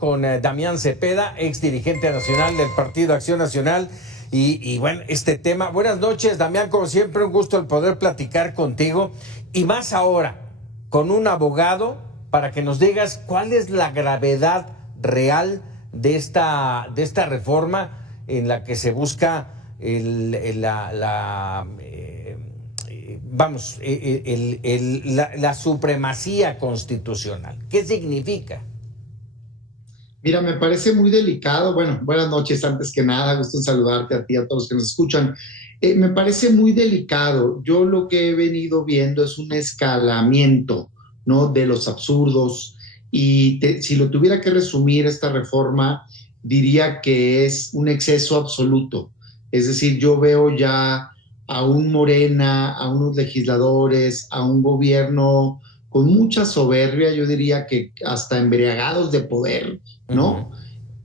con Damián Cepeda, ex dirigente nacional del Partido Acción Nacional. Y bueno, este tema. Buenas noches, Damián, como siempre, un gusto el poder platicar contigo. Y más ahora, con un abogado, para que nos digas cuál es la gravedad real de esta reforma en la que se busca la supremacía constitucional. ¿Qué significa? Mira, me parece muy delicado. Bueno, buenas noches antes que nada, gusto en saludarte a ti, a todos los que nos escuchan. Me parece muy delicado. Yo lo que he venido viendo es un escalamiento, ¿no?, de los absurdos. Y si lo tuviera que resumir esta reforma, diría que es un exceso absoluto. Es decir, yo veo ya a un Morena, a unos legisladores, a un gobierno con mucha soberbia, yo diría que hasta embriagados de poder, ¿no?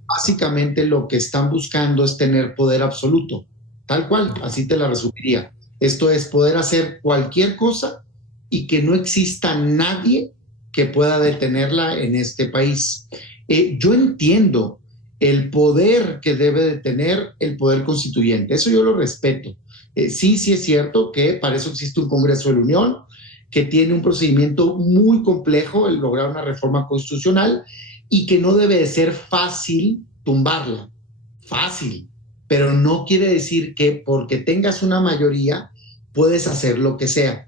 Básicamente lo que están buscando es tener poder absoluto, tal cual, así te la resumiría. Esto es poder hacer cualquier cosa y que no exista nadie que pueda detenerla en este país. Yo entiendo el poder que debe de tener el poder constituyente, eso yo lo respeto. Sí es cierto que para eso existe un Congreso de la Unión, que tiene un procedimiento muy complejo, el lograr una reforma constitucional, y que no debe de ser fácil tumbarla. Fácil. Pero no quiere decir que porque tengas una mayoría puedes hacer lo que sea.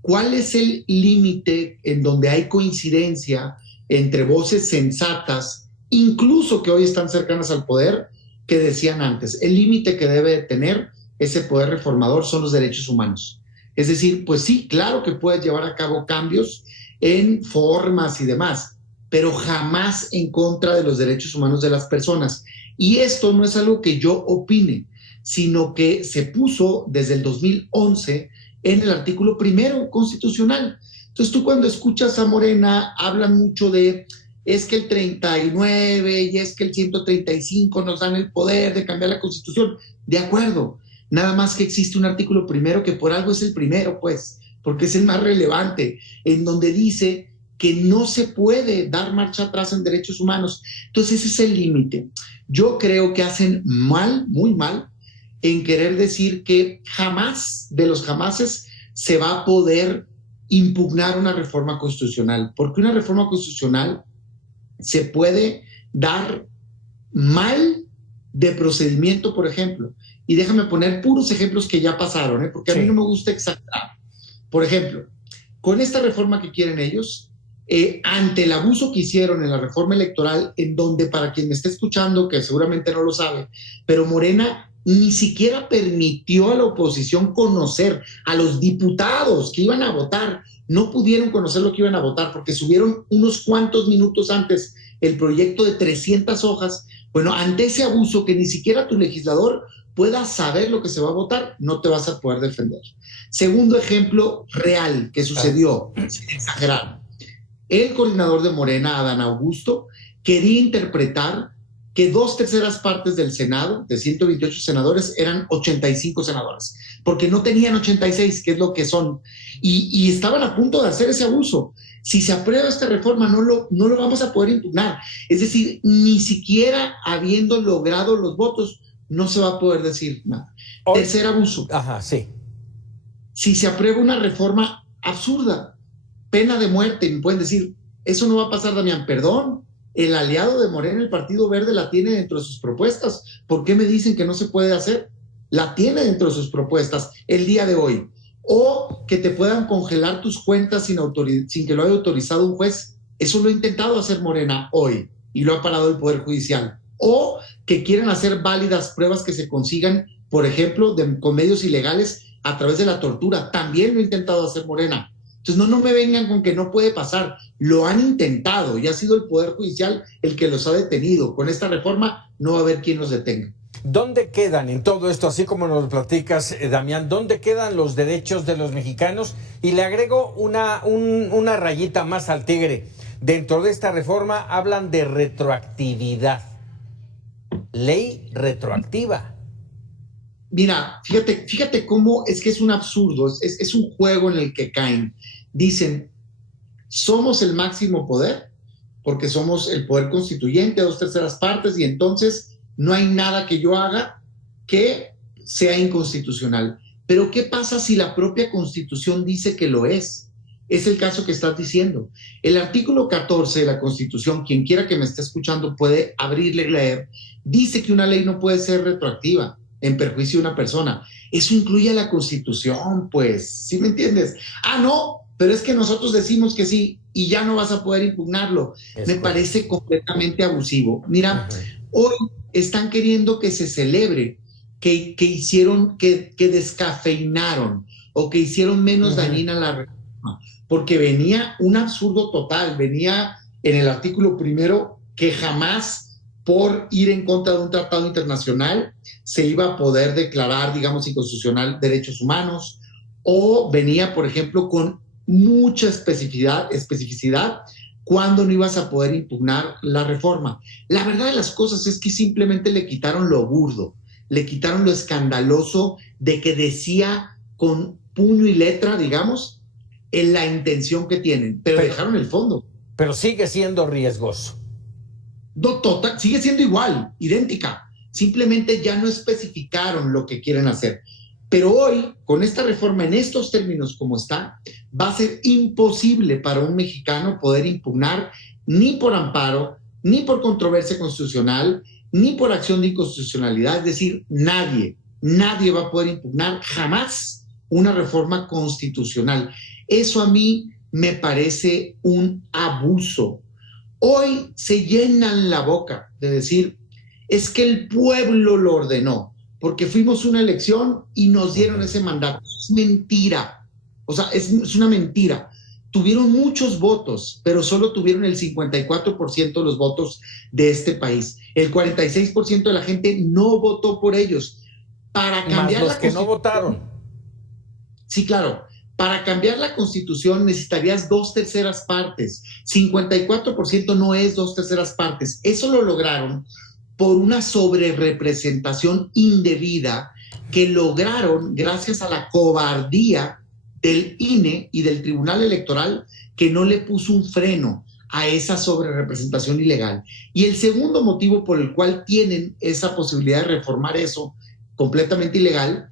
¿Cuál es el límite en donde hay coincidencia entre voces sensatas, incluso que hoy están cercanas al poder, que decían antes? El límite que debe de tener ese poder reformador son los derechos humanos. Es decir, pues sí, claro que puedes llevar a cabo cambios en formas y demás, pero jamás en contra de los derechos humanos de las personas. Y esto no es algo que yo opine, sino que se puso desde el 2011 en el artículo 1 constitucional. Entonces tú cuando escuchas a Morena, hablan mucho de es que el 39 y es que el 135 nos dan el poder de cambiar la Constitución. De acuerdo, nada más que existe un artículo 1 que por algo es el primero, pues, porque es el más relevante, en donde dice que no se puede dar marcha atrás en derechos humanos. Entonces ese es el límite. Yo creo que hacen mal, muy mal, en querer decir que jamás, de los jamases, se va a poder impugnar una reforma constitucional, porque una reforma constitucional se puede dar mal de procedimiento, por ejemplo. Y déjame poner puros ejemplos que ya pasaron, porque a mí no me gusta exagerar. Por ejemplo, con esta reforma que quieren ellos, ante el abuso que hicieron en la reforma electoral, en donde, para quien me esté escuchando, que seguramente no lo sabe, pero Morena ni siquiera permitió a la oposición conocer, a los diputados que iban a votar, no pudieron conocer lo que iban a votar, porque subieron unos cuantos minutos antes el proyecto de 300 hojas. Bueno, ante ese abuso, que ni siquiera tu legislador pueda saber lo que se va a votar, no te vas a poder defender. Segundo ejemplo real que sucedió, sin exagerar. El coordinador de Morena, Adán Augusto, quería interpretar que 2/3 partes del Senado, de 128 senadores, eran 85 senadores, porque no tenían 86, que es lo que son, y estaban a punto de hacer ese abuso. Si se aprueba esta reforma, no lo vamos a poder impugnar. Es decir, ni siquiera habiendo logrado los votos, no se va a poder decir nada. Tercer abuso. Ajá, sí. Si se aprueba una reforma absurda, pena de muerte, me pueden decir, eso no va a pasar, Damián. Perdón, el aliado de Morena, el Partido Verde, la tiene dentro de sus propuestas. ¿Por qué me dicen que no se puede hacer? La tiene dentro de sus propuestas el día de hoy. O que te puedan congelar tus cuentas sin que lo haya autorizado un juez. Eso lo ha intentado hacer Morena hoy y lo ha parado el Poder Judicial. O que quieren hacer válidas pruebas que se consigan, por ejemplo, con medios ilegales a través de la tortura. También lo ha intentado hacer Morena. Entonces no me vengan con que no puede pasar. Lo han intentado y ha sido el Poder Judicial el que los ha detenido. Con esta reforma no va a haber quien los detenga. ¿Dónde quedan en todo esto, así como nos platicas, Damián, dónde quedan los derechos de los mexicanos? Y le agrego una rayita más al tigre. Dentro de esta reforma hablan de retroactividad. Ley retroactiva. Mira, fíjate cómo es que es un absurdo, es un juego en el que caen. Dicen, somos el máximo poder porque somos el poder constituyente, 2/3 partes, y entonces no hay nada que yo haga que sea inconstitucional. Pero ¿qué pasa si la propia Constitución dice que lo es? Es el caso que estás diciendo. El artículo 14 de la Constitución, quien quiera que me esté escuchando puede abrirle y leer, dice que una ley no puede ser retroactiva en perjuicio de una persona. Eso incluye a la Constitución, pues, ¿sí me entiendes? Ah, no, pero es que nosotros decimos que sí y ya no vas a poder impugnarlo. Me parece completamente abusivo. Mira, hoy están queriendo que se celebre que hicieron, que descafeinaron o que hicieron menos dañina la reforma, porque venía un absurdo total, venía en el artículo primero que jamás por ir en contra de un tratado internacional se iba a poder declarar, digamos, inconstitucional derechos humanos, o venía, por ejemplo, con mucha especificidad cuando no ibas a poder impugnar la reforma. La verdad de las cosas es que simplemente le quitaron lo burdo, le quitaron lo escandaloso de que decía con puño y letra, digamos, en la intención que tienen, pero dejaron el fondo. Pero sigue siendo riesgoso. No, total, sigue siendo igual, idéntica. Simplemente ya no especificaron lo que quieren hacer. Pero hoy, con esta reforma en estos términos como está, va a ser imposible para un mexicano poder impugnar ni por amparo, ni por controversia constitucional, ni por acción de inconstitucionalidad. Es decir, nadie va a poder impugnar jamás una reforma constitucional. Eso a mí me parece un abuso. Hoy se llenan la boca de decir, es que el pueblo lo ordenó, porque fuimos una elección y nos dieron ese mandato. Es mentira. O sea, es una mentira. Tuvieron muchos votos, pero solo tuvieron el 54% de los votos de este país. El 46% de la gente no votó por ellos. Para cambiar más los que no votaron. Sí, claro. Para cambiar la Constitución necesitarías 2/3 partes. 54% no es 2/3 partes. Eso lo lograron por una sobrerepresentación indebida que lograron gracias a la cobardía del INE y del Tribunal Electoral, que no le puso un freno a esa sobrerepresentación ilegal. Y el segundo motivo por el cual tienen esa posibilidad de reformar eso completamente ilegal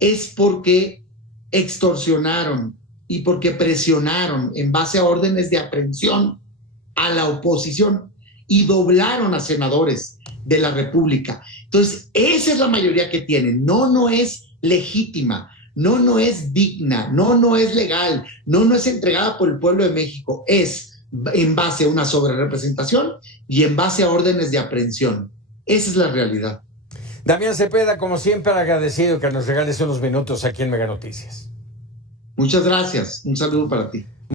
es porque extorsionaron y porque presionaron en base a órdenes de aprehensión a la oposición y doblaron a senadores de la República. Entonces, esa es la mayoría que tienen. No es legítima, no es digna, no es legal, no es entregada por el pueblo de México. Es en base a una sobrerepresentación y en base a órdenes de aprehensión. Esa es la realidad. Damián Cepeda, como siempre, agradecido que nos regales unos minutos aquí en Mega Noticias. Muchas gracias. Un saludo para ti.